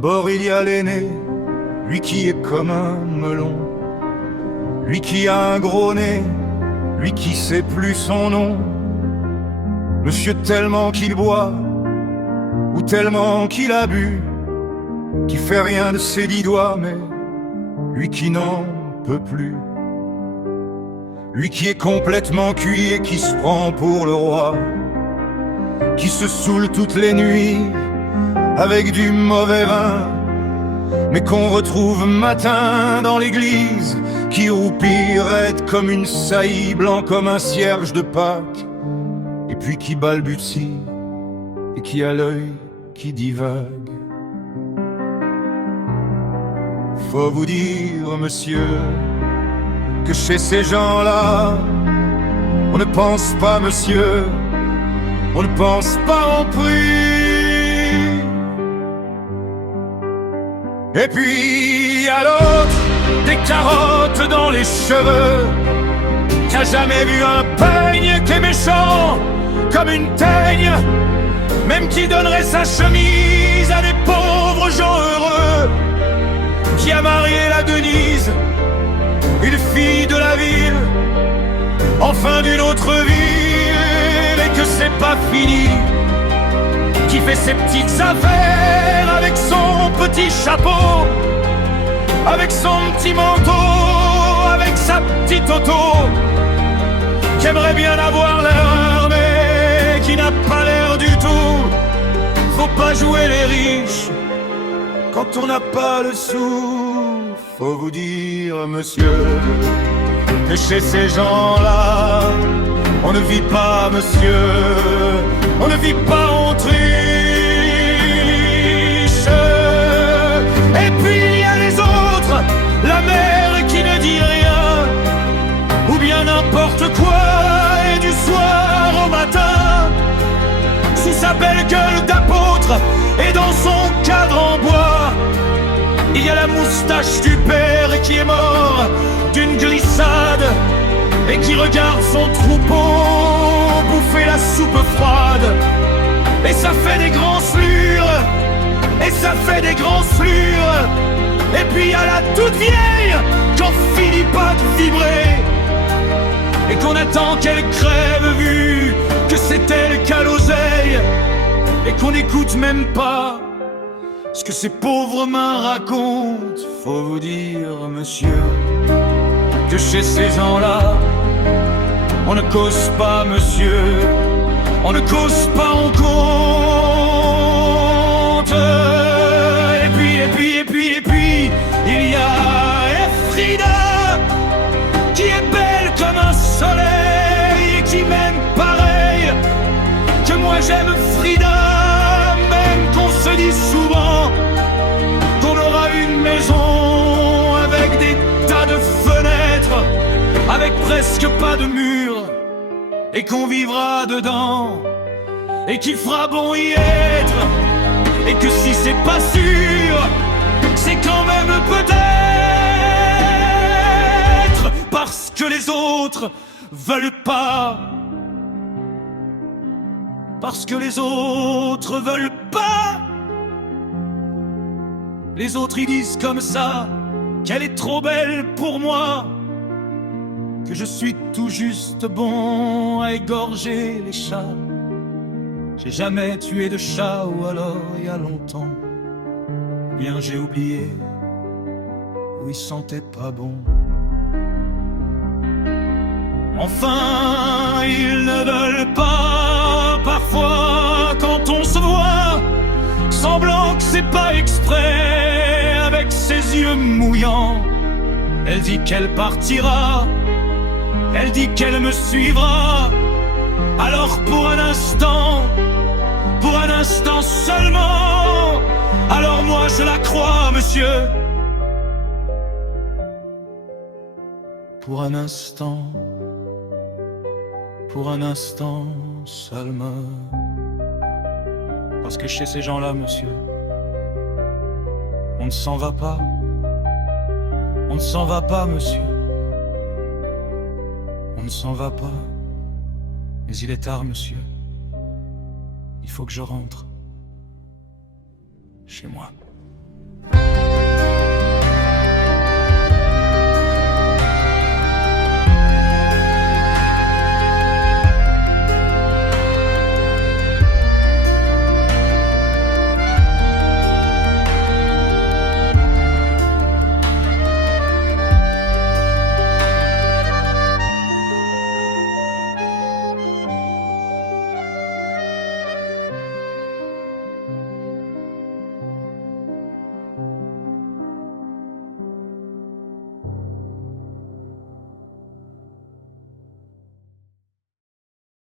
D'abord il y a l'aîné, lui qui est comme un melon, lui qui a un gros nez, lui qui sait plus son nom. Monsieur tellement qu'il boit, ou tellement qu'il a bu, qui fait rien de ses 10 doigts, mais lui qui n'en peut plus. Lui qui est complètement cuit et qui se prend pour le roi, qui se saoule toutes les nuits avec du mauvais vin, mais qu'on retrouve matin dans l'église, qui roupille raide comme une saillie, blanc comme un cierge de Pâques, et puis qui balbutie et qui a l'œil qui divague. Faut vous dire, monsieur, que chez ces gens-là, on ne pense pas, monsieur, on ne pense pas en prix. Et puis y a l'autre, des carottes dans les cheveux, qui a jamais vu un peigne, qui est méchant comme une teigne, même qui donnerait sa chemise à des pauvres gens heureux, qui a marié la Denise, une fille de la ville, enfin d'une autre ville, et que c'est pas fini, qui fait ses petites affaires avec son petit chapeau, avec son petit manteau, avec sa petite auto, qui aimerait bien avoir l'air, mais qui n'a pas l'air du tout. Faut pas jouer les riches quand on n'a pas le sou. Faut vous dire, monsieur, que chez ces gens-là, on ne vit pas, monsieur, on ne vit pas en triche. Et puis il y a les autres, la mère qui ne dit rien, ou bien n'importe quoi, et du soir au matin, sous sa belle gueule d'apôtre et dans son cadre en bois, il y a la moustache du père qui est mort d'une glissade et qui regarde son troupeau bouffer la soupe froide. Et ça fait des grands slurs, et ça fait des grands slurs. Et puis il y a la toute vieille qu'on finit pas de vibrer, et qu'on attend qu'elle crève vu que c'est elle qu'a l'oseille, et qu'on n'écoute même pas ce que ces pauvres mains racontent. Faut vous dire, monsieur, que chez ces gens-là, on ne cause pas, monsieur, on ne cause pas, on compte. Et puis, il y a Frida, qui est belle comme un soleil, et qui m'aime pareil que moi j'aime Frida, même qu'on se dit souvent qu'on aura une maison avec des tas de fenêtres, avec presque pas de murs, et qu'on vivra dedans, et qu'il fera bon y être, et que si c'est pas sûr, c'est quand même peut-être parce que les autres veulent pas, parce que les autres veulent pas. Les autres ils disent comme ça qu'elle est trop belle pour moi, que je suis tout juste bon à égorger les chats. J'ai jamais tué de chat, ou alors il y a longtemps, bien j'ai oublié où il sentait pas bon. Enfin, ils ne veulent pas, parfois quand on se voit, semblant que c'est pas exprès, avec ses yeux mouillants. Elle dit qu'elle partira, elle dit qu'elle me suivra. Alors pour un instant seulement, alors moi je la crois, monsieur. Pour un instant seulement. Parce que chez ces gens-là, monsieur, on ne s'en va pas. On ne s'en va pas, monsieur. On ne s'en va pas. Mais il est tard, monsieur. Il faut que je rentre chez moi.